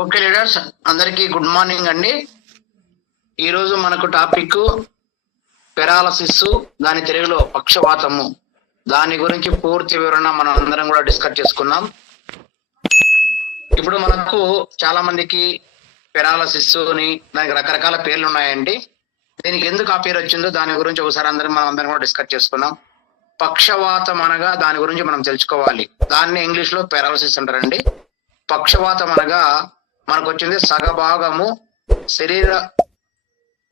Okay leaders, అందరికీ good morning అండి. ఈరోజు మనకు టాపిక్ పెరాలసిస్, దాని తెలుగులో పక్షవాతము. దాని గురించి పూర్తి వివరణ మనం అందరం కూడా డిస్కస్ చేసుకుందాం. ఇప్పుడు మనకు చాలా మందికి పెరాలసిస్ అని దానికి రకరకాల పేర్లు ఉన్నాయండి. దీనికి ఎందుకు ఆ పేరు వచ్చిందో దాని గురించి ఒకసారి మనం అందరం కూడా డిస్కస్ చేసుకుందాం. పక్షవాతం అనగా దాని గురించి మనం తెలుసుకోవాలి. దాన్ని ఇంగ్లీష్ లో పెరాలసిస్ అంటారండి. పక్షవాతం అనగా మనకు వచ్చింది సగభాగము శరీర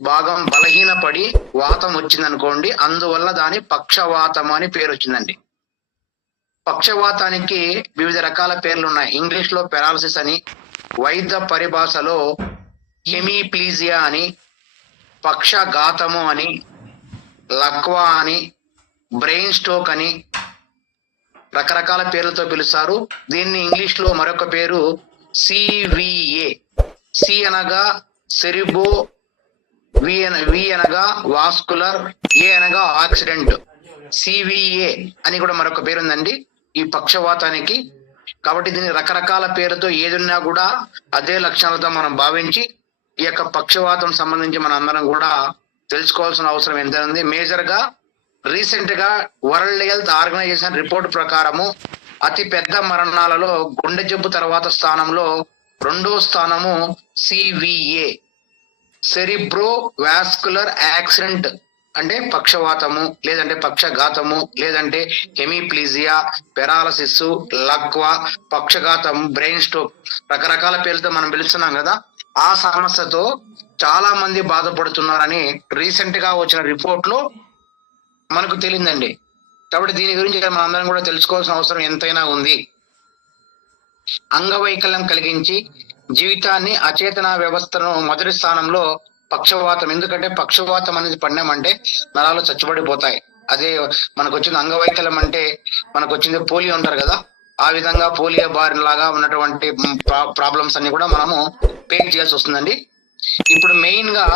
భాగం బలహీనపడి వాతం వచ్చింది అనుకోండి, అందువల్ల దాని పక్షవాతం అని పేరు వచ్చిందండి. పక్షవాతానికి వివిధ రకాల పేర్లు ఉన్నాయి. ఇంగ్లీష్ లో పెరాలసిస్ అని, వైద్య పరిభాషలో హెమిప్లీజియా అని, పక్షఘాతము అని, లక్వా అని, బ్రెయిన్ స్ట్రోక్ అని రకరకాల పేర్లతో పిలుస్తారు. దీన్ని ఇంగ్లీష్ లో మరొక పేరు సివిఏ. సి అనగా సెరిబో, వి అనగా వాస్కులర్, ఏ అనగా ఆక్సిడెంట్. సివిఏ అని కూడా మరొక పేరు ఉందండి ఈ పక్షవాతానికి. కాబట్టి దీని రకరకాల పేరుతో ఏదున్నా కూడా అదే లక్షణాలతో మనం భావించి ఈ యొక్క పక్షవాతం సంబంధించి మన అందరం కూడా తెలుసుకోవాల్సిన అవసరం ఎంత ఉంది. మేజర్ గా రీసెంట్ గా వరల్డ్ హెల్త్ ఆర్గనైజేషన్ రిపోర్ట్ ప్రకారము అతి పెద్ద మరణాలలో గుండె జబ్బు తర్వాత స్థానంలో రెండో స్థానము సివిఏ, సెరిబ్రో వాస్కులర్ యాక్సిడెంట్, అంటే పక్షవాతము, లేదంటే పక్షఘాతము, లేదంటే hemiplegia, paralysis, Lakwa, పక్షఘాతం, brain stroke రకరకాల పేర్లతో మనం పిలుస్తున్నాం కదా. ఆ సమస్యతో చాలా మంది బాధపడుతున్నారని రీసెంట్ గా వచ్చిన రిపోర్ట్ లో మనకు తెలియదండి. కాబట్టి దీని గురించి మనం అందరం కూడా తెలుసుకోవాల్సిన అవసరం ఎంతైనా ఉంది. అంగవైకల్యం కలిగించి జీవితాన్ని అచేతన వ్యవస్థను మొదటి స్థానంలో పక్షవాతం. ఎందుకంటే పక్షవాతం అనేది పడినామంటే నరాలు చచ్చుబడిపోతాయి. అదే మనకు వచ్చింది అంగవైకల్యం అంటే మనకు వచ్చింది పోలియో అంటారు కదా, ఆ విధంగా పోలియో బారిన లాగా ఉన్నటువంటి ప్రాబ్లమ్స్ అన్ని కూడా మనము ఫేస్ చేయాల్సి వస్తుందండి. ఇప్పుడు మెయిన్ గా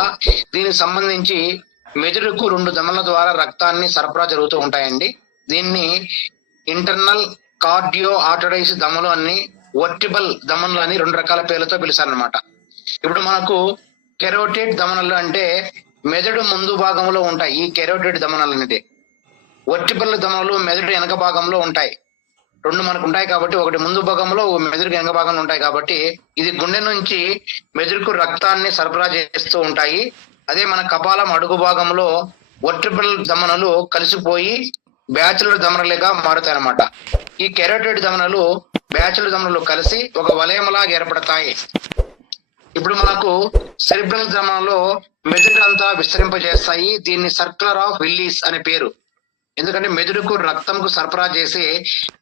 దీనికి సంబంధించి మెదడుకు రెండు ధమనుల ద్వారా రక్తాన్ని సరఫరా జరుగుతూ ఉంటాయండి. దీన్ని ఇంటర్నల్ కార్డియో ఆర్టరీస్ ధమనులు అని, వర్టిబల్ ధమనులు అని రెండు రకాల పేర్లతో పిలుస్తారనమాట. ఇప్పుడు మనకు కెరోటిడ్ ధమనులు అంటే మెదడు ముందు భాగంలో ఉంటాయి ఈ కెరోటిడ్ ధమనులు అనేది. వర్టిబల్ ధమనులు మెదడు వెనక భాగంలో ఉంటాయి. రెండు మనకు ఉంటాయి కాబట్టి, ఒకటి ముందు భాగంలో, మెదడుకు వెనక భాగంలో ఉంటాయి కాబట్టి ఇది గుండె నుంచి మెదడుకు రక్తాన్ని సరఫరా చేస్తూ ఉంటాయి. అదే మన కపాలం అడుగు భాగంలో వర్టిబల్ ధమనులు కలిసిపోయి బ్యాచులర్ ధమనులుగా మారుతాయి అన్నమాట. ఈ కెరోటిడ్ ధమనులు బ్యాచులర్ ధమనులు కలిసి ఒక వలయంలాగా ఏర్పడతాయి. ఇప్పుడు మనకు సెరిబ్రల్ ధమనులు మెదడు అంతా విస్తరింపజేస్తాయి. దీన్ని సర్క్యులర్ ఆఫ్ విల్లీస్ అనే పేరు. ఎందుకంటే మెదడుకు రక్తంకు సరఫరా చేసే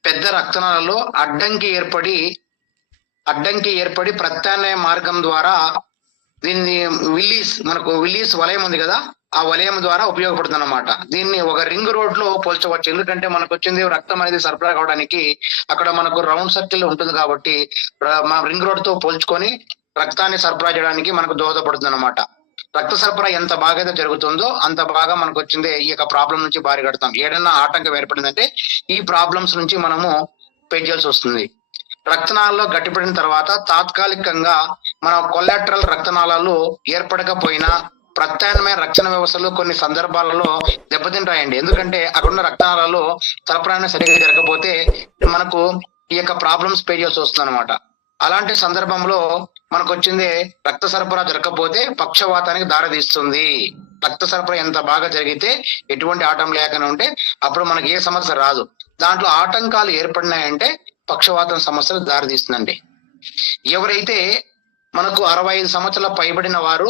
పెద్ద రక్తనాళాలలో అడ్డంకి ఏర్పడి ప్రత్యామ్నాయ మార్గం ద్వారా దీన్ని మనకు విల్లీస్ వలయం ఉంది కదా, ఆ వలయం ద్వారా ఉపయోగపడుతుంది అన్నమాట. దీన్ని ఒక రింగ్ రోడ్ లో పోల్చవచ్చు. ఎందుకంటే మనకు వచ్చింది రక్తం అనేది సరఫరా కావడానికి అక్కడ మనకు రౌండ్ సర్కిల్ ఉంటుంది కాబట్టి మన రింగ్ రోడ్ తో పోల్చుకొని రక్తాన్ని సరఫరా చేయడానికి మనకు దోహదపడుతుంది అన్నమాట. రక్త సరఫరా ఎంత బాగా అయితే జరుగుతుందో అంత బాగా మనకు వచ్చింది ఈ యొక్క ప్రాబ్లం నుంచి బారి కడతాం. ఏదైనా ఆటంకం ఏర్పడిందంటే ఈ ప్రాబ్లమ్స్ నుంచి మనము ఫేస్ చేయాల్సి వస్తుంది. రక్తనాళాల్లో గట్టిపడిన తర్వాత తాత్కాలికంగా మన కొలాటరల్ రక్తనాళాలు ఏర్పడకపోయినా ప్రత్యామ్నాయ రక్షణ వ్యవస్థలు కొన్ని సందర్భాలలో దెబ్బతింటాయండి. ఎందుకంటే అక్కడున్న రక్తనాళాలు సరఫరా సరిగ్గా జరగకపోతే మనకు ఈ యొక్క ప్రాబ్లమ్స్ ఫేస్ చేయాల్సి వస్తుంది అనమాట. అలాంటి సందర్భంలో మనకు వచ్చింది రక్త సరఫరా జరగకపోతే పక్షవాతానికి దారితీస్తుంది. రక్త సరఫరా ఎంత బాగా జరిగితే, ఎటువంటి ఆటంకం లేకుండా ఉంటే అప్పుడు మనకి ఏ సమస్య రాదు. దాంట్లో ఆటంకాలు ఏర్పడినాయంటే పక్షవాతం సమస్యలు దారితీస్తుందండి. ఎవరైతే మనకు 65 సంవత్సరాల పైబడిన వారు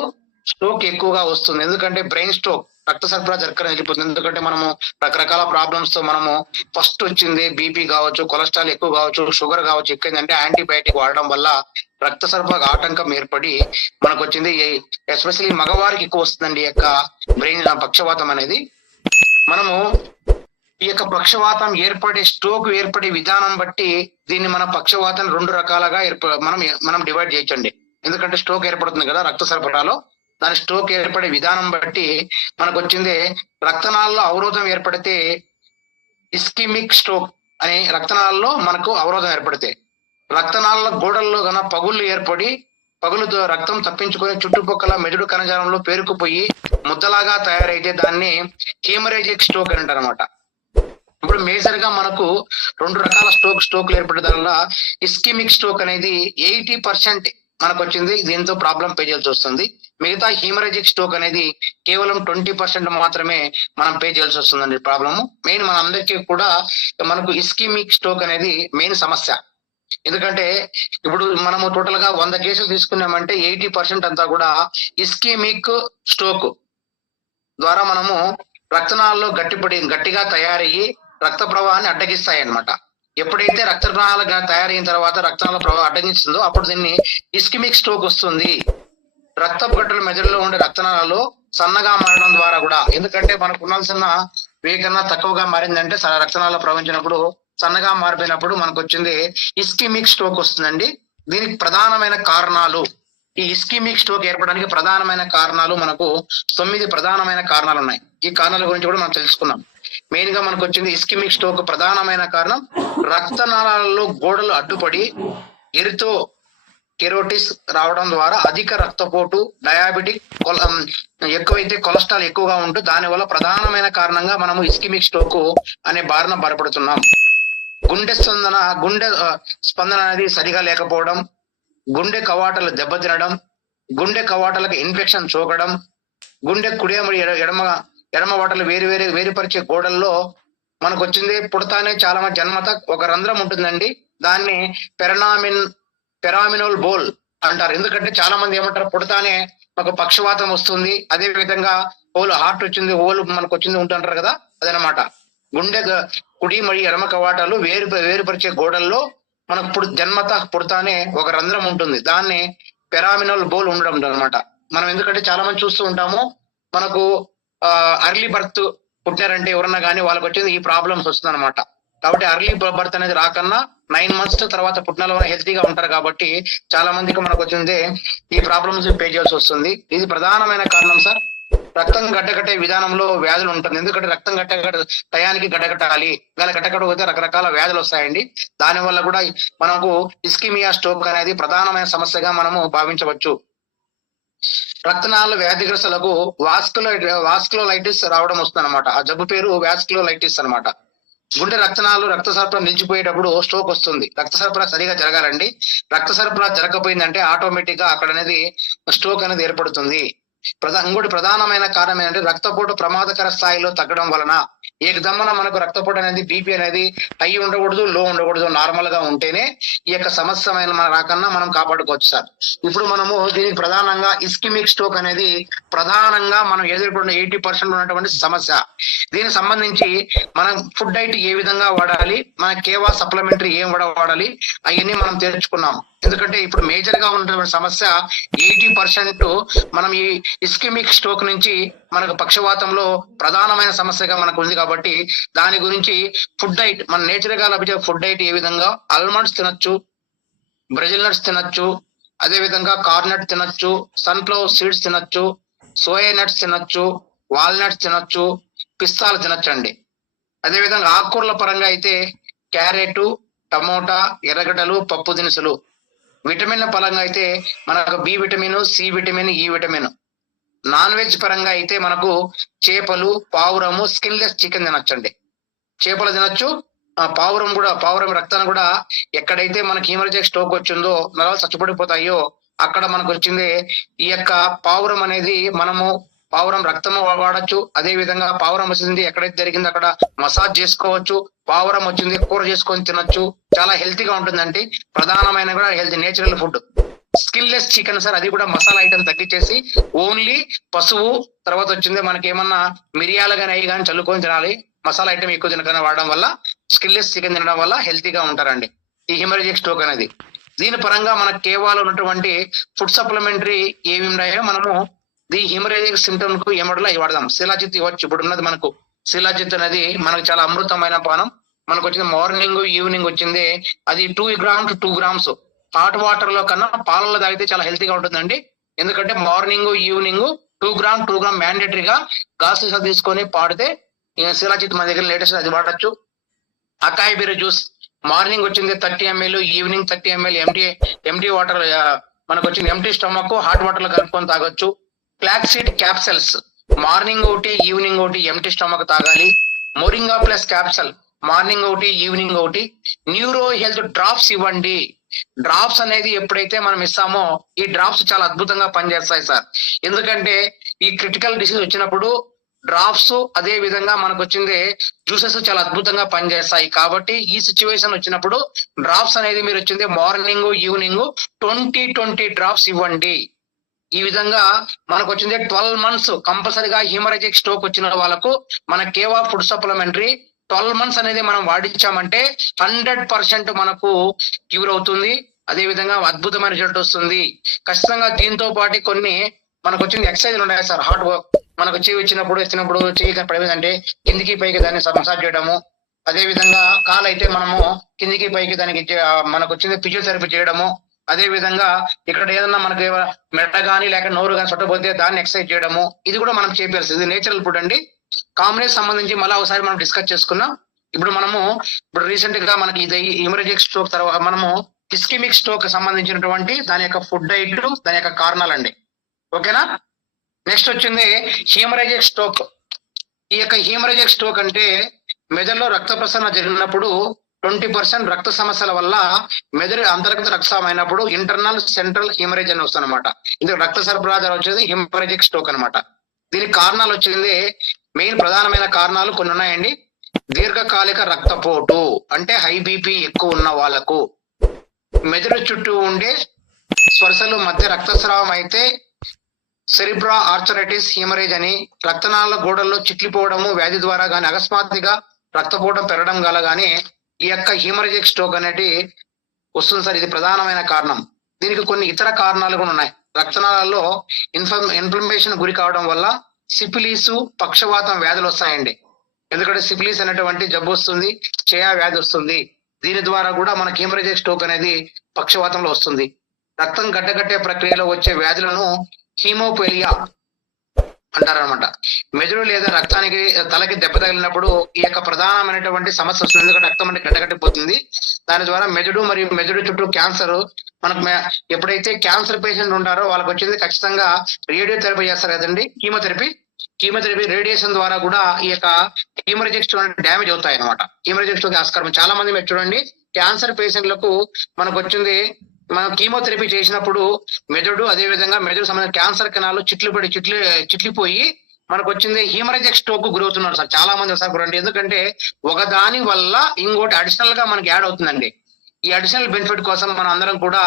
స్ట్రోక్ ఎక్కువగా వస్తుంది. ఎందుకంటే బ్రెయిన్ స్ట్రోక్, రక్త సరఫరా జరగక వెళ్ళిపోతుంది. ఎందుకంటే మనము రకరకాల ప్రాబ్లమ్స్ తో మనము ఫస్ట్ వచ్చింది బీపీ కావచ్చు, కొలెస్ట్రాల్ ఎక్కువ కావచ్చు, షుగర్ కావచ్చు, ఎక్కువైందంటే యాంటీబయాటిక్ వాడడం వల్ల రక్త సరఫరా ఆటంకం ఏర్పడి మనకు వచ్చింది. ఎస్పెషల్లీ మగవారికి ఎక్కువ వస్తుందండి ఈ యొక్క బ్రెయిన్ పక్షవాతం అనేది. మనము ఈ యొక్క పక్షవాతం స్ట్రోక్ ఏర్పడే విధానం బట్టి దీన్ని మన పక్షవాతం రెండు రకాలుగా మనం డివైడ్ చేయొచ్చండి. ఎందుకంటే స్ట్రోక్ ఏర్పడుతుంది కదా రక్త సరఫరాలో, దాని స్ట్రోక్ ఏర్పడే విధానం బట్టి మనకు వచ్చింది రక్తనాళాల్లో అవరోధం ఏర్పడితే ఇస్కిమిక్ స్ట్రోక్ అనే రక్తనాళాల్లో మనకు అవరోధం ఏర్పడితే, రక్తనాళాల గోడల్లో గన పగుళ్ళు ఏర్పడి పగులుతో రక్తం తప్పించుకొని చుట్టుపక్కల మెదడు కణజాలంలో పేరుకుపోయి ముద్దలాగా తయారైతే దాన్ని హీమరేజిక్ స్ట్రోక్ అని అంటారు అనమాట. ఇప్పుడు మేజర్ గా మనకు 2 రకాల స్ట్రోక్లు ఏర్పడడం వల్ల ఇస్కిమిక్ స్ట్రోక్ అనేది 80% మనకు వచ్చింది, దీంతో ప్రాబ్లం పే చేయాల్సి వస్తుంది. మిగతా హీమరేజిక్ స్ట్రోక్ అనేది కేవలం 20% మాత్రమే మనం పే చేయాల్సి వస్తుందండి. ప్రాబ్లమ్ మెయిన్ మన అందరికీ కూడా మనకు ఇస్కిమిక్ స్ట్రోక్ అనేది మెయిన్ సమస్య. ఎందుకంటే ఇప్పుడు మనము టోటల్ గా 100 కేసులు తీసుకున్నామంటే 80% అంతా కూడా ఇస్కిమిక్ స్ట్రోక్ ద్వారా మనము రక్తనాళాల్లో గట్టిగా తయారయ్యి రక్త ప్రవాహాన్ని అడ్డగిస్తాయి అన్నమాట. ఎప్పుడైతే రక్త ప్రవాహాలుగా తయారైన తర్వాత రక్తనాళ ప్రవాహం అడ్డగిస్తుందో అప్పుడు దీన్ని ఇస్కిమిక్ స్ట్రోక్ వస్తుంది. రక్తపు గట్టుల మెదడులో ఉండే రక్తనాళాలు సన్నగా మారడం ద్వారా కూడా, ఎందుకంటే మనకు ఉండాల్సిన వేగన్నా తక్కువగా మారిందంటే రక్తనాళాలు ప్రవహించినప్పుడు సన్నగా మారిపోయినప్పుడు మనకు వచ్చింది ఇస్కిమిక్ స్ట్రోక్ వస్తుందండి. దీనికి ప్రధానమైన కారణాలు, ఈ ఇస్కిమిక్ స్ట్రోక్ ఏర్పడడానికి ప్రధానమైన కారణాలు మనకు 9 ప్రధానమైన కారణాలు ఉన్నాయి. ఈ కారణాల గురించి కూడా మనం తెలుసుకున్నాం. మెయిన్ గా మనకు వచ్చింది ఇస్కిమిక్ స్ట్రోక్ ప్రధానమైన కారణం రక్తనాళాలలో గోడలు అడ్డుపడి ఎరితో కెరోటిస్ రావడం ద్వారా అధిక రక్తపోటు, డయాబెటిక్, ఎక్కువైతే కొలెస్ట్రాల్ ఎక్కువగా ఉంటూ దాని వల్ల ప్రధానమైన కారణంగా మనము ఇస్కిమిక్ స్ట్రోక్ అనే బారిన బలపడుతున్నాం. గుండె స్పందన అనేది సరిగా లేకపోవడం, గుండె కవాటలు దెబ్బతినడం, గుండె కవాటలకు ఇన్ఫెక్షన్ సోకడం, గుండె కుడి ఎడమ వాటలు వేరుపరిచే గోడల్లో మనకు వచ్చింది పుడతానే చాలా మంది జన్మత ఒక రంధ్రం ఉంటుందండి. దాన్ని పెరామినోల్ బోల్ అంటారు. ఎందుకంటే చాలా మంది ఏమంటారు, పుడతానే ఒక పక్షవాతం వస్తుంది, అదే విధంగా హార్ట్ వచ్చింది మనకు వచ్చింది ఉంటుంటారు కదా, అదనమాట. గుండె కుడి మరియు ఎడమ కవాటాలు వేరుపరిచే గోడల్లో మనకు జన్మత పుడతానే ఒక రంధ్రం ఉంటుంది, దాన్ని పెరామినల్ బోల్ ఉండడం అనమాట. మనం ఎందుకంటే చాలా మంది చూస్తూ ఉంటాము, మనకు అర్లీ బర్త్ పుట్టారంటే ఎవరన్నా కానీ వాళ్ళకి వచ్చేది ఈ ప్రాబ్లమ్స్ వస్తుంది అనమాట. కాబట్టి అర్లీ బర్త్ అనేది రాకన్నా 9 months తర్వాత పుట్టిన హెల్తీగా ఉంటారు కాబట్టి చాలా మందికి మనకు వచ్చింది ఈ ప్రాబ్లమ్స్ పే చేయాల్సి వస్తుంది. ఇది ప్రధానమైన కారణం సార్. రక్తం గడ్డకట్టే విధానంలో వ్యాధులు ఉంటుంది. ఎందుకంటే రక్తం టయానికి గడ్డకట్టాలి, గడ్డకట్టకపోతే రకరకాల వ్యాధులు వస్తాయండి. దాని వల్ల కూడా మనకు ఇస్కిమియా స్ట్రోక్ అనేది ప్రధానమైన సమస్యగా మనము భావించవచ్చు. రక్తనాళ వ్యాధిగ్రస్తులకు వాస్కులైటిస్ రావడం వస్తుంది అనమాట. ఆ జబ్బు పేరు వాస్కులైటిస్ అనమాట. గుండె రక్త సరఫరా నిలిచిపోయేటప్పుడు స్ట్రోక్ వస్తుంది. రక్త సరఫరా సరిగా జరగాలండి. రక్త సరఫరా జరగకపోయిందంటే ఆటోమేటిక్ గా అక్కడ అనేది స్ట్రోక్ అనేది ఏర్పడుతుంది. ఇంకోటి ప్రధానమైన కారణం ఏంటంటే రక్తపోటు ప్రమాదకర స్థాయిలో తగ్గడం వలన ఏకదమ్మన మనకు రక్తపోటు అనేది బీపీ అనేది హై ఉండకూడదు, లో ఉండకూడదు, నార్మల్ గా ఉంటేనే ఈ యొక్క సమస్యమైన మన రాకన్నా మనం కాపాడుకోవచ్చు సార్. ఇప్పుడు మనము దీనికి ప్రధానంగా ఇస్కిమిక్ స్ట్రోక్ అనేది ప్రధానంగా మనం ఎదుర్కొన్న 80% ఉన్నటువంటి సమస్య. దీనికి సంబంధించి మనం ఫుడ్ డైట్ ఏ విధంగా వాడాలి, మన కేవా సప్లిమెంటరీ ఏం వాడాలి అవన్నీ మనం తెలుసుకున్నాం. ఎందుకంటే ఇప్పుడు మేజర్ గా ఉన్నటువంటి సమస్య 80% మనం ఈ ఇస్కిమిక్ స్ట్రోక్ నుంచి మనకు పక్షవాతంలో ప్రధానమైన సమస్యగా మనకు ఉంది. కాబట్టి దాని గురించి ఫుడ్ డైట్, మన నేచర్ గా లభించే ఫుడ్ డైట్ ఏ విధంగా ఆల్మండ్స్ తినొచ్చు, బ్రెజిల్ నట్స్ తినొచ్చు, అదే విధంగా కార్నట్ తినొచ్చు, సన్ఫ్లవర్ సీడ్స్ తినొచ్చు, సోయా నట్స్ తినొచ్చు, వాల్నట్స్ తినొచ్చు, పిస్తాలు తినొచ్చు అండి. అదే విధంగా ఆకుకూరల పరంగా అయితే క్యారెట్, టమోటా, ఎర్రగడ్డలు, పప్పు దినుసులు. విటమిన్ల పరంగా అయితే మనకు బి విటమిన్, సి విటమిన్, ఈ విటమిన్. నాన్ వెజ్ పరంగా అయితే మనకు చేపలు, పావురము, స్కిన్లెస్ చికెన్ తినొచ్చండి. చేపలు తినొచ్చు, పావురం రక్తాన్ని కూడా ఎక్కడైతే మనకి హీమరేజిక్ స్ట్రోక్ వచ్చిందో నరాలు చచ్చిపడిపోతాయో అక్కడ మనకు వచ్చింది ఈ యొక్క పావురం అనేది మనము పావురం రక్తం వాడచ్చు. అదే విధంగా పావురం వచ్చింది ఎక్కడైతే జరిగిందో అక్కడ మసాజ్ చేసుకోవచ్చు. పావురం వచ్చింది కూర చేసుకొని తినొచ్చు, చాలా హెల్తీగా ఉంటుందండి. ప్రధానమైన కూడా healthy natural food. Skinless chicken sir, అది కూడా మసాలా ఐటమ్ తగ్గించేసి ఓన్లీ పసుపు తర్వాత వచ్చింది మనకి ఏమన్నా మిరియాలు కానీ అవి కానీ చల్లుకొని తినాలి. మసాలా ఐటమ్ ఎక్కువ తినకుండా వాడడం వల్ల స్కిన్లెస్ చికెన్ తినడం వల్ల హెల్తీగా ఉంటారండి ఈ హెమరేజిక్ స్ట్రోక్ అనేది. దీని పరంగా మనకు కేవలం ఉన్నటువంటి ఫుడ్ సప్లిమెంటరీ ఏమి ఉన్నాయో మనము ఈ హెమరేజిక్ సిమ్టమ్ కు ఏమడలా వాడదాం. శిలాజిత్ ఇవ్వచ్చు. ఇప్పుడు ఉన్నది మనకు శిలాజిత్ అనేది మనకు చాలా అమృతమైన పానం. మనకు వచ్చింది మార్నింగ్ ఈవినింగ్ వచ్చింది, అది 2 grams to 2 grams hot water లో కన్నా పాలలో తాగితే చాలా హెల్తీగా ఉంటుందండి. ఎందుకంటే మార్నింగ్ ఈవినింగ్ 2 grams మ్యాండేటరీగా గాసు తీసుకొని పాడితే శిలాజిత్ మన దగ్గర లేటెస్ట్ అది వాడచ్చు. అకాయ్ బెర్రీ జ్యూస్ మార్నింగ్ వచ్చింది 30 ml, evening 30 ml empty water మనకు వచ్చింది ఎంటీ స్టమక్ హాట్ వాటర్ లో కలుపుకొని తాగొచ్చు. ఫ్లాక్సీడ్ క్యాప్సల్స్ మార్నింగ్ ఒకటి ఈవినింగ్ ఒకటి ఎంటీ స్టమక్ తాగాలి. మోరింగా ప్లస్ క్యాప్సల్ మార్నింగ్ ఒకటి ఈవినింగ్ ఒకటి. న్యూరో హెల్త్ డ్రాప్స్ ఇవ్వండి. డ్రాప్స్ అనేది ఎప్పుడైతే మనం ఇస్తామో ఈ డ్రాప్స్ చాలా అద్భుతంగా పనిచేస్తాయి సార్. ఎందుకంటే ఈ క్రిటికల్ డిసీజ్ వచ్చినప్పుడు డ్రాప్స్ అదే విధంగా మనకు వచ్చింది జ్యూసెస్ చాలా అద్భుతంగా పనిచేస్తాయి. కాబట్టి ఈ సిచ్యువేషన్ వచ్చినప్పుడు డ్రాప్స్ అనేది మీరు వచ్చింది మార్నింగ్ ఈవినింగ్ 20 డ్రాప్స్ ఇవ్వండి. ఈ విధంగా మనకు వచ్చింది 12 months కంపల్సరిగా హీమరేజిక్ స్ట్రోక్ వచ్చిన వాళ్ళకు మన కేవా ఫుడ్ సప్లిమెంటరీ 12 months అనేది మనం వాడించామంటే 100% మనకు క్యూర్ అవుతుంది. అదే విధంగా అద్భుతమైన రిజల్ట్ వస్తుంది. ఖచ్చితంగా దీంతో పాటు కొన్ని మనకు వచ్చింది ఎక్సర్సైజ్లు ఉన్నాయి సార్. హార్డ్ వర్క్ మనకు చెయ్యి ఇచ్చినప్పుడు చెయ్యి పడిపోయిందంటే కిందికి పైకి దాన్ని మసాజ్ చేయడము. అదే విధంగా కాలు అయితే మనము కిందికి పైకి దానికి మనకు వచ్చింది ఫిజియోథెరపీ చేయడము. అదే విధంగా ఇక్కడ ఏదన్నా మనకి మెడ గానీ లేక నోరు కానీ చుట్టపోతే దాన్ని ఎక్సర్సైజ్ చేయడము. ఇది కూడా మనం చేయాల్సింది. ఇది నేచురల్ ఫుడ్ అండి. కాంబినేషన్ సంబంధించి మళ్ళీ ఒకసారి మనం డిస్కస్ చేసుకున్నాం. ఇప్పుడు రీసెంట్ గా మనకి ఇది హెమరేజిక్ స్ట్రోక్ తర్వాత మనము ఇస్కిమిక్ స్ట్రోక్ సంబంధించినటువంటి దాని యొక్క ఫుడ్ డైట్, దాని యొక్క కారణాలండి. ఓకేనా? నెక్స్ట్ వచ్చింది హీమరేజిక్ స్ట్రోక్. ఈ యొక్క హీమరేజిక్ స్ట్రోక్ అంటే మెదడులో రక్త ప్రసరణ జరిగినప్పుడు 20% రక్త సమస్యల వల్ల మెదడు అంతర్గత రక్తస్రావం అయినప్పుడు ఇంటర్నల్ సెంట్రల్ హీమరేజ్ అని వస్తుంది అనమాట. ఇది రక్త సరఫరా వచ్చేది హీమరేజిక్ స్ట్రోక్ అనమాట. దీనికి కారణాలు వచ్చింది మెయిన్ ప్రధానమైన కారణాలు కొన్ని ఉన్నాయండి. దీర్ఘకాలిక రక్తపోటు అంటే హై బీపీ ఎక్కువ ఉన్న వాళ్ళకు, మెదడు చుట్టూ ఉండే స్పర్శలు మధ్య రక్తస్రావం అయితే సెరిబ్రా ఆర్థరైటిస్ హీమరేజ్ అని, రక్తనాళ గోడల్లో చిట్లిపోవడము వ్యాధి ద్వారా గాని, అకస్మాత్తుగా రక్తపోవడం పెరగడం గల గానీ ఈ యొక్క హీమరేజిక్ స్ట్రోక్ అనేది వస్తుంది సార్. ఇది ప్రధానమైన కారణం. దీనికి కొన్ని ఇతర కారణాలు కూడా ఉన్నాయి. రక్తనాళాల్లో ఇన్ఫ్లమేషన్ గురి కావడం వల్ల సిఫిలిసు, పక్షవాతం వ్యాధులు వస్తాయండి. ఎందుకంటే సిఫిలిస్ అనేటువంటి జబ్బు వస్తుంది, క్షయ వ్యాధి వస్తుంది. దీని ద్వారా కూడా మనకి హీమరేజిక్ స్ట్రోక్ అనేది పక్షవాతంలో వస్తుంది. రక్తం గడ్డగట్టే ప్రక్రియలో వచ్చే వ్యాధులను హీమోపెలియా అంటారనమాట. మెదడు లేదా రక్తానికి తలకి దెబ్బ తగిలినప్పుడు ఈ యొక్క ప్రధానమైనటువంటి సమస్య వస్తుంది. ఎందుకంటే రక్తం అంటే గడ్డగట్టిపోతుంది. దాని ద్వారా మెదడు మరియు మెదడు చుట్టూ క్యాన్సర్ మనకు ఎప్పుడైతే క్యాన్సర్ పేషెంట్ ఉంటారో వాళ్ళకి వచ్చింది ఖచ్చితంగా రేడియోథెరపీ చేస్తారు కదండి, కీమోథెరపీ రేడియేషన్ ద్వారా కూడా ఈ యొక్క హీమరేజిక్ స్ట్రోక్ డ్యామేజ్ అవుతాయి అనమాట. హీమరేజిక్ స్ట్రోక్ ఆస్కారం చాలా మంది మీరు చూడండి, క్యాన్సర్ పేషెంట్లకు మనకు వచ్చింది మనం కీమోథెరపీ చేసినప్పుడు మెదడు అదే విధంగా మెదడు సంబంధించిన క్యాన్సర్ కణాలు చిట్లిపోయి మనకు వచ్చింది హీమరేజిక్ స్ట్రోక్ గురవుతున్నారు సార్. చాలా మంది సార్ గురండి. ఎందుకంటే ఒక దాని వల్ల ఇంకోటి అడిషనల్ గా మనకి యాడ్ అవుతుందండి. ఈ అడిషనల్ బెనిఫిట్ కోసం మనం అందరం కూడా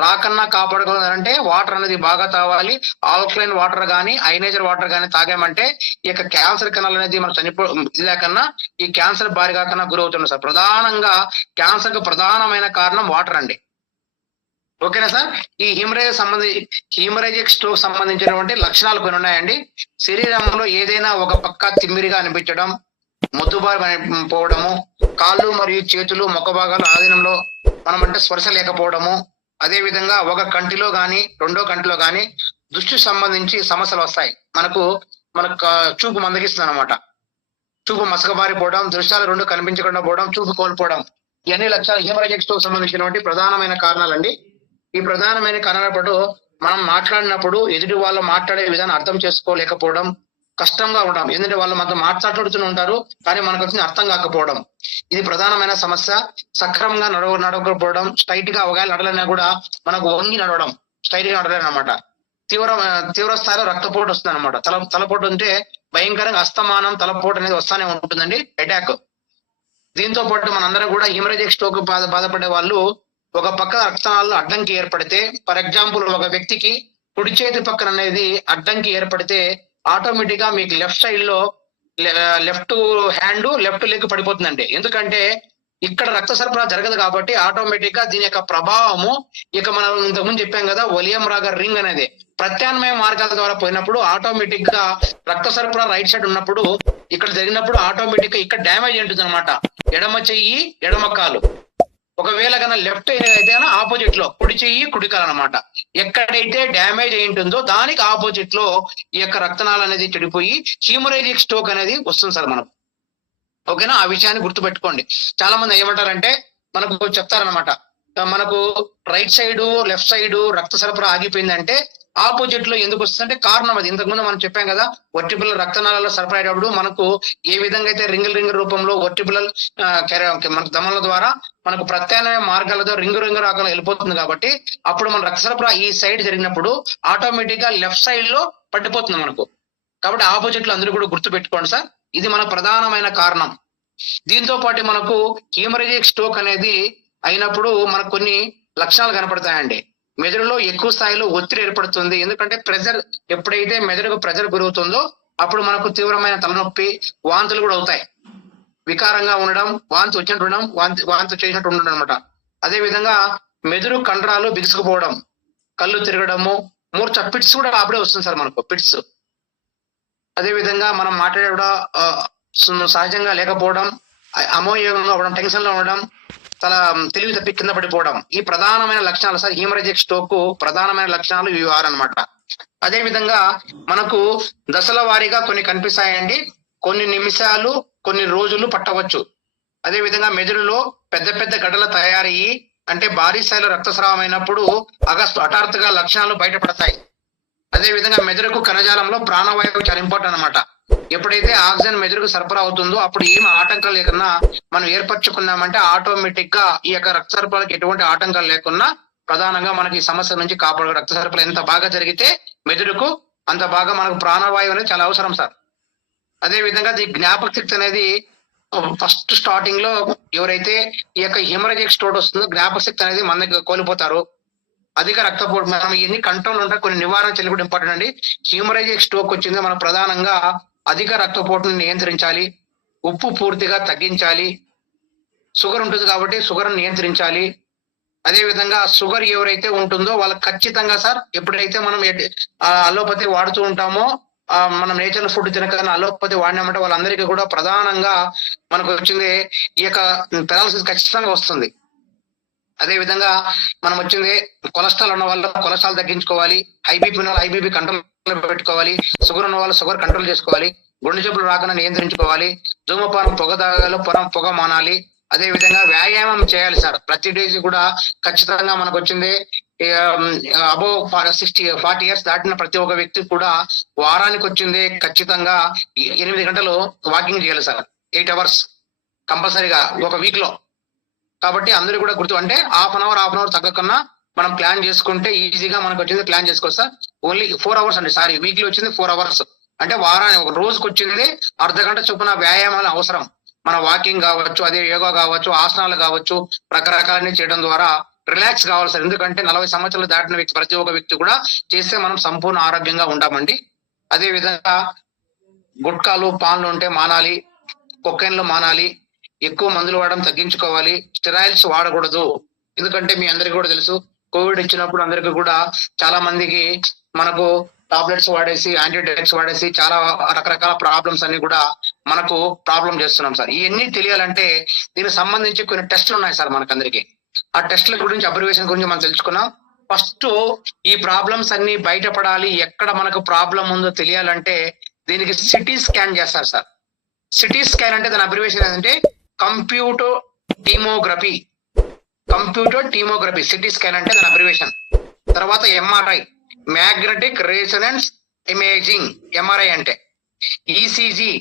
రాకన్నా కాపాడుకోవాలంటే వాటర్ అనేది బాగా తాగాలి. ఆల్కలైన్ వాటర్ గానీ అయనైజర్ వాటర్ గానీ తాగామంటే ఈ యొక్క క్యాన్సర్ కణాలు అనేది మనం లేకన్నా ఈ క్యాన్సర్ బారి కాకన్నా గురవుతున్నాం సార్. ప్రధానంగా క్యాన్సర్ కు ప్రధానమైన కారణం వాటర్ అండి. ఓకేనా సార్? ఈ హీమరేజిక్ స్ట్రోక్ సంబంధించినటువంటి లక్షణాలు కొన్ని ఉన్నాయండి. శరీరంలో ఏదైనా ఒక పక్క తిమ్మిరిగా అనిపించడం, మొద్దుబారి పోవడము, కాళ్ళు మరియు చేతులు ముఖ భాగాలు ఆధీనంలో మనం అంటే స్పర్శ లేకపోవడము, అదే విధంగా ఒక కంటిలో గాని రెండో కంటిలో గాని దృష్టి సంబంధించి సమస్యలు వస్తాయి. మనకు చూపు మందగిస్తుంది అనమాట. చూపు మసకబారిపోవడం, దృశ్యాలు రెండు కనిపించకుండా పోవడం, చూపు కోల్పోవడం, ఇవన్నీ లక్షణాలు హీమరేజిక్ స్ట్రోక్ సంబంధించినటువంటి ప్రధానమైన కారణాలండి. ఈ ప్రధానమైన కారణాలు మనం మాట్లాడినప్పుడు ఎదుటి వాళ్ళు మాట్లాడే విధానం అర్థం చేసుకోలేకపోవడం, కష్టంగా ఉండడం. ఎందుకంటే వాళ్ళు మనతో మాట్లాడుతూ ఉంటారు కానీ మనకు వచ్చిన అర్థం కాకపోవడం, ఇది ప్రధానమైన సమస్య. సక్రమంగా నడవకపోవడం, స్ట్రైట్ గా ఒకవేళ నడలైనా కూడా మనకు వంగి నడవడం, స్ట్రైట్ గా నడలేనమాట. తీవ్ర స్థాయిలో రక్తపోటు వస్తుంది అనమాట. తలపోటు ఉంటే భయంకరంగా అస్తమానం తలపోటు అనేది వస్తానే ఉంటుందండి, అటాక్. దీంతో పాటు మనందరం కూడా హీమరేజిక్ స్ట్రోక్ బాధపడే వాళ్ళు ఒక పక్క రక్తనాళాల్లో అడ్డంకి ఏర్పడితే, ఫర్ ఎగ్జాంపుల్ ఒక వ్యక్తికి కుడి చేతి పక్కన అనేది అడ్డంకి ఏర్పడితే ఆటోమేటిక్ గా మీకు లెఫ్ట్ సైడ్ లో లెఫ్ట్ హ్యాండ్ లెఫ్ట్ లెగ్ పడిపోతుందండి. ఎందుకంటే ఇక్కడ రక్త సరఫరా జరగదు కాబట్టి ఆటోమేటిక్ గా దీని యొక్క ప్రభావము ఇక మనం ఇంతకుముందు చెప్పాం కదా వలియం రాగర్ రింగ్ అనేది ప్రత్యామ్నాయ మార్గాల ద్వారా పోయినప్పుడు ఆటోమేటిక్ గా రక్త సరఫరా రైట్ సైడ్ ఉన్నప్పుడు ఇక్కడ జరిగినప్పుడు ఆటోమేటిక్ గా ఇక్కడ డ్యామేజ్ ఉంటుంది అనమాట. ఎడమ చెయ్యి ఎడమ కాలు, ఒకవేళ కన్నా లెఫ్ట్ అయితే ఆపోజిట్ లో కుడి చెయ్యి కుడి కాలు అనమాట. ఎక్కడైతే డ్యామేజ్ అయి ఉంటుందో దానికి ఆపోజిట్ లో ఈ యొక్క రక్తనాళం అనేది చెడిపోయి హీమరేజిక్ స్ట్రోక్ అనేది వస్తుంది సార్ మనం. ఓకేనా? ఆ విషయాన్ని గుర్తుపెట్టుకోండి. చాలా మంది ఏమంటారంటే మనకు చెప్తారనమాట. మనకు రైట్ సైడ్ లెఫ్ట్ సైడ్ రక్త సరఫరా ఆగిపోయిందంటే ఆపోజిట్ లో ఎందుకు వస్తుందంటే కారణం అది. ఇంతకుముందు మనం చెప్పాం కదా, వర్టిబుల్ రక్తనాళాల్లో సరఫరా అయ్యేటప్పుడు మనకు ఏ విధంగా అయితే రింగ్ రూపంలో వర్టిబుల్ మన దమల ద్వారా మనకు ప్రత్యామ్నాయ మార్గాలతో రింగు రాగంలో వెళ్ళిపోతుంది. కాబట్టి అప్పుడు మన రక్త సరఫరా ఈ సైడ్ జరిగినప్పుడు ఆటోమేటిక్ గా లెఫ్ట్ సైడ్ లో పట్టిపోతుంది మనకు. కాబట్టి ఆపోజిట్ లో అందరూ కూడా గుర్తు పెట్టుకోండి సార్, ఇది మన ప్రధానమైన కారణం. దీంతో పాటు మనకు హీమరేజిక్ స్ట్రోక్ అనేది అయినప్పుడు మనకు కొన్ని లక్షణాలు కనపడతాయండి. మెదడులో ఎక్కువ స్థాయిలో ఒత్తిడి ఏర్పడుతుంది. ఎందుకంటే ప్రెజర్, ఎప్పుడైతే మెదడుకు ప్రెజర్ పెరుగుతుందో అప్పుడు మనకు తీవ్రమైన తలనొప్పి, వాంతులు కూడా అవుతాయి. వికారంగా ఉండడం, వాంతి వచ్చినట్టు ఉండడం, వాంతి చేసినట్టు ఉండడం అనమాట. అదే విధంగా మెదడు కండరాలు బిగుసుకుపోవడం, కళ్ళు తిరగడము, మూర్ఛ, పిట్స్ కూడా అప్పుడే వస్తుంది సార్ మనకు, పిట్స్. అదే విధంగా మనం మాట్లాడే కూడా సహజంగా లేకపోవడం, అమోయోగంగా అవ్వడం, టెన్షన్ లో ఉండడం, తల తెలివి తప్పి కింద పడిపోవడం, ఈ ప్రధానమైన లక్షణాలు సార్ హీమరేజిక్ స్ట్రోక్ ప్రధానమైన లక్షణాలు ఇవి అనమాట. అదే విధంగా మనకు దశల వారీగా కొన్ని కనిపిస్తాయండి. కొన్ని నిమిషాలు, కొన్ని రోజులు పట్టవచ్చు. అదే విధంగా మెదడులో పెద్ద గడ్డలు తయారయ్యి, అంటే భారీ స్థాయిలో రక్తస్రావం అయినప్పుడు హఠాత్తుగా లక్షణాలు బయటపడతాయి. అదే విధంగా మెదడుకు కణజాలంలో ప్రాణవాయువు చాలా ఇంపార్టెంట్ అనమాట. ఎప్పుడైతే ఆక్సిజన్ మెదడుకు సరఫరా అవుతుందో అప్పుడు ఏమి ఆటంకాలు లేకున్నా మనం ఏర్పరచుకున్నామంటే ఆటోమేటిక్ గా ఈ యొక్క రక్త సరఫరాకి ఎటువంటి ఆటంకాలు లేకున్నా ప్రధానంగా మనకి ఈ సమస్య నుంచి కాపాడు. రక్త సరఫరా ఎంత బాగా జరిగితే మెదడుకు అంత బాగా మనకు ప్రాణవాయువు అనేది చాలా అవసరం సార్. అదే విధంగా ఈ జ్ఞాపక శక్తి అనేది ఫస్ట్ స్టార్టింగ్ లో ఎవరైతే ఈ యొక్క హెమరేజిక్ స్ట్రోక్ వస్తుందో జ్ఞాపక శక్తి అనేది మనకి కోల్పోతారు. అధిక రక్తపోటు, మనం ఇవన్నీ కంట్రోల్ ఉంటాయి. కొన్ని నివారణ చర్యలు కూడా ఇంపార్టెంట్ అండి. హెమరేజిక్ స్ట్రోక్ వచ్చింది మనం ప్రధానంగా అధిక రక్తపోటును నియంత్రించాలి, ఉప్పు పూర్తిగా తగ్గించాలి, షుగర్ ఉంటుంది కాబట్టి షుగర్ నియంత్రించాలి. అదే విధంగా షుగర్ ఎవరైతే ఉంటుందో వాళ్ళకి ఖచ్చితంగా సార్, ఎప్పుడైతే మనం అలోపతి వాడుతూ ఉంటామో, మనం నేచురల్ ఫుడ్ తినకన్నా అలోపతి వాడినామంటే వాళ్ళందరికీ కూడా ప్రధానంగా మనకు వచ్చింది ఈ యొక్క పెరాలసిస్ ఖచ్చితంగా వస్తుంది. అదే విధంగా మనం వచ్చింది కొలెస్ట్రాల్ ఉన్న వాళ్ళు కొలెస్ట్రాల్ తగ్గించుకోవాలి, హైబీపీ ఉన్న వాళ్ళు హైబీపీ కంట్రోల్ పెట్టుకోవాలి, షుగర్ ఉన్న వాళ్ళు షుగర్ కంట్రోల్ చేసుకోవాలి, గుండె జబ్బులు రాకుండా నియంత్రించుకోవాలి, ధూమపానం పొగ తాగాలో పొగ మానాలి. అదే విధంగా వ్యాయామం చేయాలి సార్. ప్రతి డేస్ కూడా ఖచ్చితంగా మనకు వచ్చింది అబోవ్ 40 years దాటిన ప్రతి ఒక్క వ్యక్తి కూడా వారానికి వచ్చింది ఖచ్చితంగా 8 గంటలు వాకింగ్ చేయాలి సార్. 8 hours కంపల్సరీగా ఒక వీక్ లో. కాబట్టి అందరూ కూడా గుర్తు, అంటే హాఫ్ అన్ అవర్ తగ్గకుండా మనం ప్లాన్ చేసుకుంటే ఈజీగా మనకు వచ్చింది ప్లాన్ చేసుకోవచ్చు సార్. ఓన్లీ 4 hours అండి, సారీ వీక్లీ వచ్చింది 4 hours. అంటే వారానికి ఒక రోజుకి వచ్చింది అర్ధ గంట చొప్పున వ్యాయామాలు అవసరం. మన వాకింగ్ కావచ్చు, అదే యోగా కావచ్చు, ఆసనాలు కావచ్చు, రకరకాలన్నీ చేయడం ద్వారా రిలాక్స్ కావాలి సార్. ఎందుకంటే 40 సంవత్సరాలు దాటిన వ్యక్తి ప్రతి ఒక్క వ్యక్తి కూడా చేస్తే మనం సంపూర్ణ ఆరోగ్యంగా ఉంటామండి. అదే విధంగా గుట్కాలు, పాన్లు ఉంటే మానాలి, కొకైన్లు మానాలి, ఎక్కువ మందులు వాడడం తగ్గించుకోవాలి, స్టెరాయిల్స్ వాడకూడదు. ఎందుకంటే మీ అందరికీ కూడా తెలుసు, కోవిడ్ ఇచ్చినప్పుడు అందరికీ కూడా చాలా మందికి మనకు టాబ్లెట్స్ వాడేసి, యాంటీబయాటిక్స్ వాడేసి చాలా రకరకాల ప్రాబ్లమ్స్ అన్ని కూడా మనకు ప్రాబ్లం చేస్తున్నాం సార్. ఇవన్నీ తెలియాలంటే దీనికి సంబంధించి కొన్ని టెస్టులు ఉన్నాయి సార్ మనకందరికి. ఆ టెస్టుల గురించి, అబ్రివేషన్ గురించి మనం తెలుసుకున్నాం. ఫస్ట్ ఈ ప్రాబ్లమ్స్ అన్ని బయటపడాలి, ఎక్కడ మనకు ప్రాబ్లం ఉందో తెలియాలంటే దీనికి సిటీ స్కాన్ చేస్తారు సార్. సిటీ స్కాన్ అంటే దాని అబ్రివేషన్ ఏంటంటే కంప్యూటర్ టీమోగ్రఫీ. సిటీ స్కాన్ అంటే దాని అబ్రివేషన్. తర్వాత MRI, magnetic resonance imaging, MRI అంటే. ECG,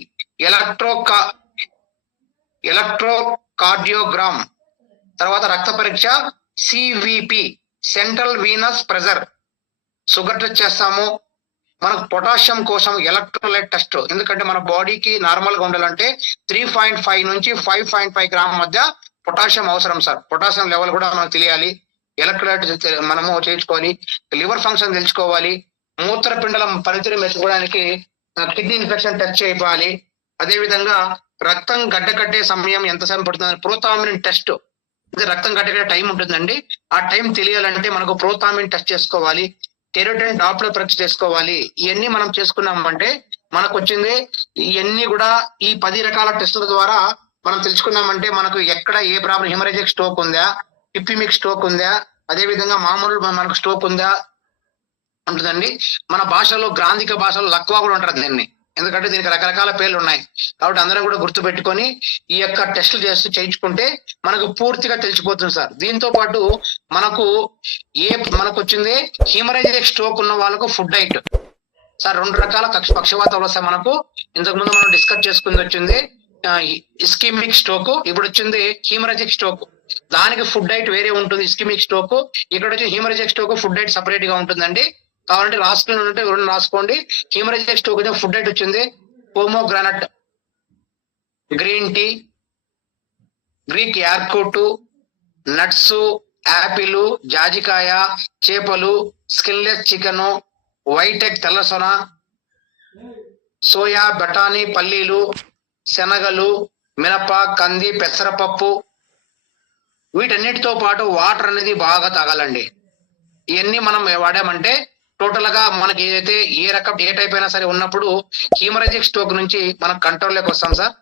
electrocardiogram. తర్వాత రక్త పరీక్ష CVP, central venous pressure. Sugar test చేస్తాము. మనకు పొటాషియం కోసం ఎలక్ట్రోలైట్ టెస్ట్. ఎందుకంటే మన బాడీకి నార్మల్ గా ఉండాలంటే 3.5 నుంచి 5.5 గ్రామ్ మధ్య పొటాషియం అవసరం సార్. పొటాషియం లెవెల్ కూడా మనకు తెలియాలి. ఎలక్ట్రోలైట్ మనము చేయించుకోవాలి. లివర్ ఫంక్షన్ తెలుసుకోవాలి. మూత్రపిండలం పనితీరు మెచ్చుకోవడానికి కిడ్నీ ఇన్ఫెక్షన్ టెస్ట్ చేయాలి. అదే విధంగా రక్తం గడ్డకట్టే సమయం ఎంత సమయం పడుతుంది, ప్రోథామిన్ టెస్ట్. రక్తం గడ్డకట్టే టైం ఉంటుందండి. ఆ టైం తెలియాలంటే మనకు ప్రోథామిన్ టెస్ట్ చేసుకోవాలి. కెరోటిన్ డాప్లర్ పరీక్ష చేసుకోవాలి. ఇవన్నీ మనం చేసుకున్నామంటే మనకు వచ్చింది ఇవన్నీ కూడా ఈ 10 రకాల టెస్టుల ద్వారా మనం తెలుసుకున్నామంటే మనకు ఎక్కడ ఏ ప్రాబ్లం, హెమరేజిక్ స్ట్రోక్ ఉందా, ఇప్పిమిక్ స్ట్రోక్ ఉందా, అదే విధంగా మామూలు మనకు స్ట్రోక్ ఉందా ఉంటుందండి. మన భాషలో, గ్రాంధిక భాషలో లక్వా కూడా ఉంటారు దీన్ని. ఎందుకంటే దీనికి రకరకాల పేర్లు ఉన్నాయి. కాబట్టి అందరం కూడా గుర్తు పెట్టుకొని ఈ యొక్క టెస్టులు చేయించుకుంటే మనకు పూర్తిగా తెలిసిపోతుంది సార్. దీంతో పాటు మనకు వచ్చింది హీమరేజిక్ స్ట్రోక్ ఉన్న వాళ్ళకు ఫుడ్ డైట్ సార్. 2 రకాల పక్షవాతాలు వస్తాయి మనకు. ఇంతకు ముందు మనం డిస్కస్ చేసుకుంది వచ్చింది ఇస్కిమిక్ స్ట్రోక్, ఇప్పుడు వచ్చింది హీమరేజిక్ స్ట్రోక్. దానికి ఫుడ్ డైట్ వేరే ఉంటుంది. ఇస్కిమిక్ స్ట్రోక్, ఇక్కడ వచ్చి హీమరేజిక్ స్ట్రోక్ ఫుడ్ డైట్ సపరేట్ గా ఉంటుందండి. కావాలంటే రాసుకుని ఉంటే ఎవరైనా రాసుకోండి. హీమరేజిక్ స్ట్రోక్ ఫుడ్ డైట్ వచ్చింది పోమోగ్రానట్, గ్రీన్ టీ, గ్రీక్ యార్కూట్, నట్స్, యాపిల్, జాజికాయ, చేపలు, స్కిన్లెస్ చికెన్, వైట్ ఎగ్ తెల్లసొన, సోయా, బఠానీ, పల్లీలు, శనగలు, మినప, కంది, పెసరపప్పు, వీటన్నిటితో పాటు వాటర్ అనేది బాగా తాగాలండి. ఇవన్నీ మనం వాడామంటే టోటల్ గా మనకి ఏదైతే ఏ టైప్ అయినా సరే ఉన్నప్పుడు హీమరేజిక్ స్ట్రోక్ నుంచి మనం కంట్రోల్లోకి వస్తాం సార్.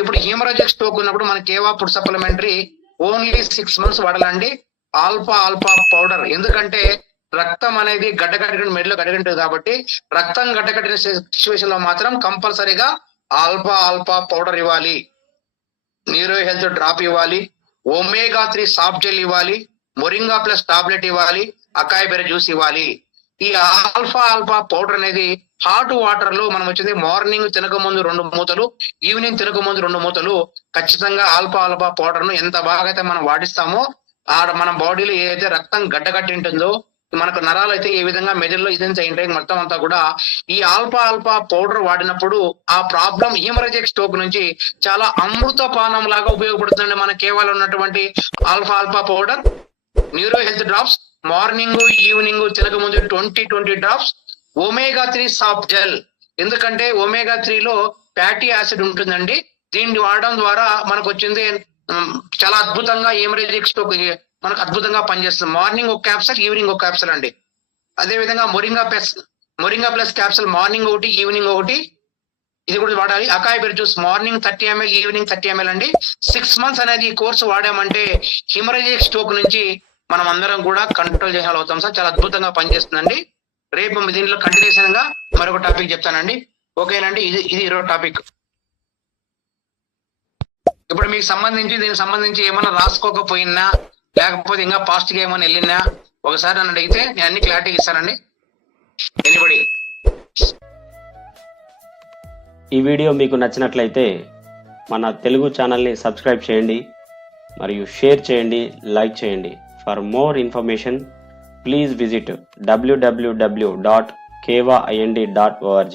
ఇప్పుడు హీమరేజిక్ స్ట్రోక్ ఉన్నప్పుడు మనకి ఏవా ఫుడ్ సప్లిమెంటరీ ఓన్లీ 6 months వాడాలండి. ఆల్ఫా పౌడర్, ఎందుకంటే రక్తం అనేది గడ్డకట్టిన మెడలో గడ్డకట్టింది కాబట్టి రక్తం గడ్డకట్టిన సిచ్యువేషన్ లో మాత్రం కంపల్సరీగా ఆల్ఫా పౌడర్ ఇవ్వాలి, న్యూరో హెల్త్ డ్రాప్ ఇవ్వాలి, ఒమేగా 3 సాఫ్ట్ జెల్ ఇవ్వాలి, మొరింగా ప్లస్ టాబ్లెట్ ఇవ్వాలి, అకాయ్ బెర్రీ జ్యూస్ ఇవ్వాలి. ఈ ఆల్ఫా పౌడర్ అనేది హాట్ వాటర్ లో మనం వచ్చింది మార్నింగ్ తినక ముందు 2 మూతలు, ఈవినింగ్ తినక ముందు 2 మూతలు ఖచ్చితంగా ఆల్ఫా పౌడర్ ను ఎంత బాగా అయితే మనం వాడిస్తామో ఆడ మన బాడీలో ఏదైతే రక్తం గడ్డకట్టి ఉంటుందో మనకు నరాలు అయితే ఏ విధంగా మెదడులో ఇదంతా ఇంటైక్ మొత్తం అంతా కూడా ఈ ఆల్ఫా పౌడర్ వాడినప్పుడు ఆ ప్రాబ్లం హీమరేజిక్ స్ట్రోక్ నుంచి చాలా అమృత పానం లాగా ఉపయోగపడుతుంది. మన కేవలం ఉన్నటువంటి alpha powder, neuro health drops, morning evening తినక ముందు 20 డ్రాప్స్, ఒమేగా 3 సాఫ్ట్ జెల్, ఎందుకంటే ఒమేగా 3 లో ఫ్యాటీ యాసిడ్ ఉంటుందండి. దీన్ని వాడడం ద్వారా మనకు వచ్చింది చాలా అద్భుతంగా హీమరేజిక్ స్ట్రోక్ మనకు అద్భుతంగా పనిచేస్తుంది. మార్నింగ్ ఒక క్యాప్సల్, ఈవినింగ్ ఒక క్యాప్సల్ అండి. అదే విధంగా మొరింగా ప్లస్ క్యాప్సల్ మార్నింగ్ ఒకటి, ఈవినింగ్ ఒకటి, ఇది కూడా వాడాలి. Acai berry juice morning 30 ml, evening 30 ml అండి. 6 months అనేది ఈ కోర్సు వాడామంటే హీమరేజిక్ స్ట్రోక్ నుంచి మనం అందరం కూడా కంట్రోల్ చేయగలుగుతాం సార్. చాలా అద్భుతంగా పనిచేస్తుందండి. రేపు దీంట్లో కంటిన్యూషన్ గా మరొక టాపిక్ చెప్తానండి. ఓకేనండి, ఇది ఈరోజు టాపిక్. ఇప్పుడు మీకు దీనికి సంబంధించి ఏమైనా రాసుకోకపోయినా లేకపోతే ఇంకా పాస్ట్ గా ఏమైనా వెళ్ళినా ఒకసారి నన్ను అడిగితే నేను అన్ని క్లారిటీ ఇస్తానండి. ఎనీబడి. ఈ వీడియో మీకు నచ్చినట్లయితే మన తెలుగు ఛానల్ని సబ్స్క్రైబ్ చేయండి మరియు షేర్ చేయండి, లైక్ చేయండి. For more information please visit www.kevaind.org.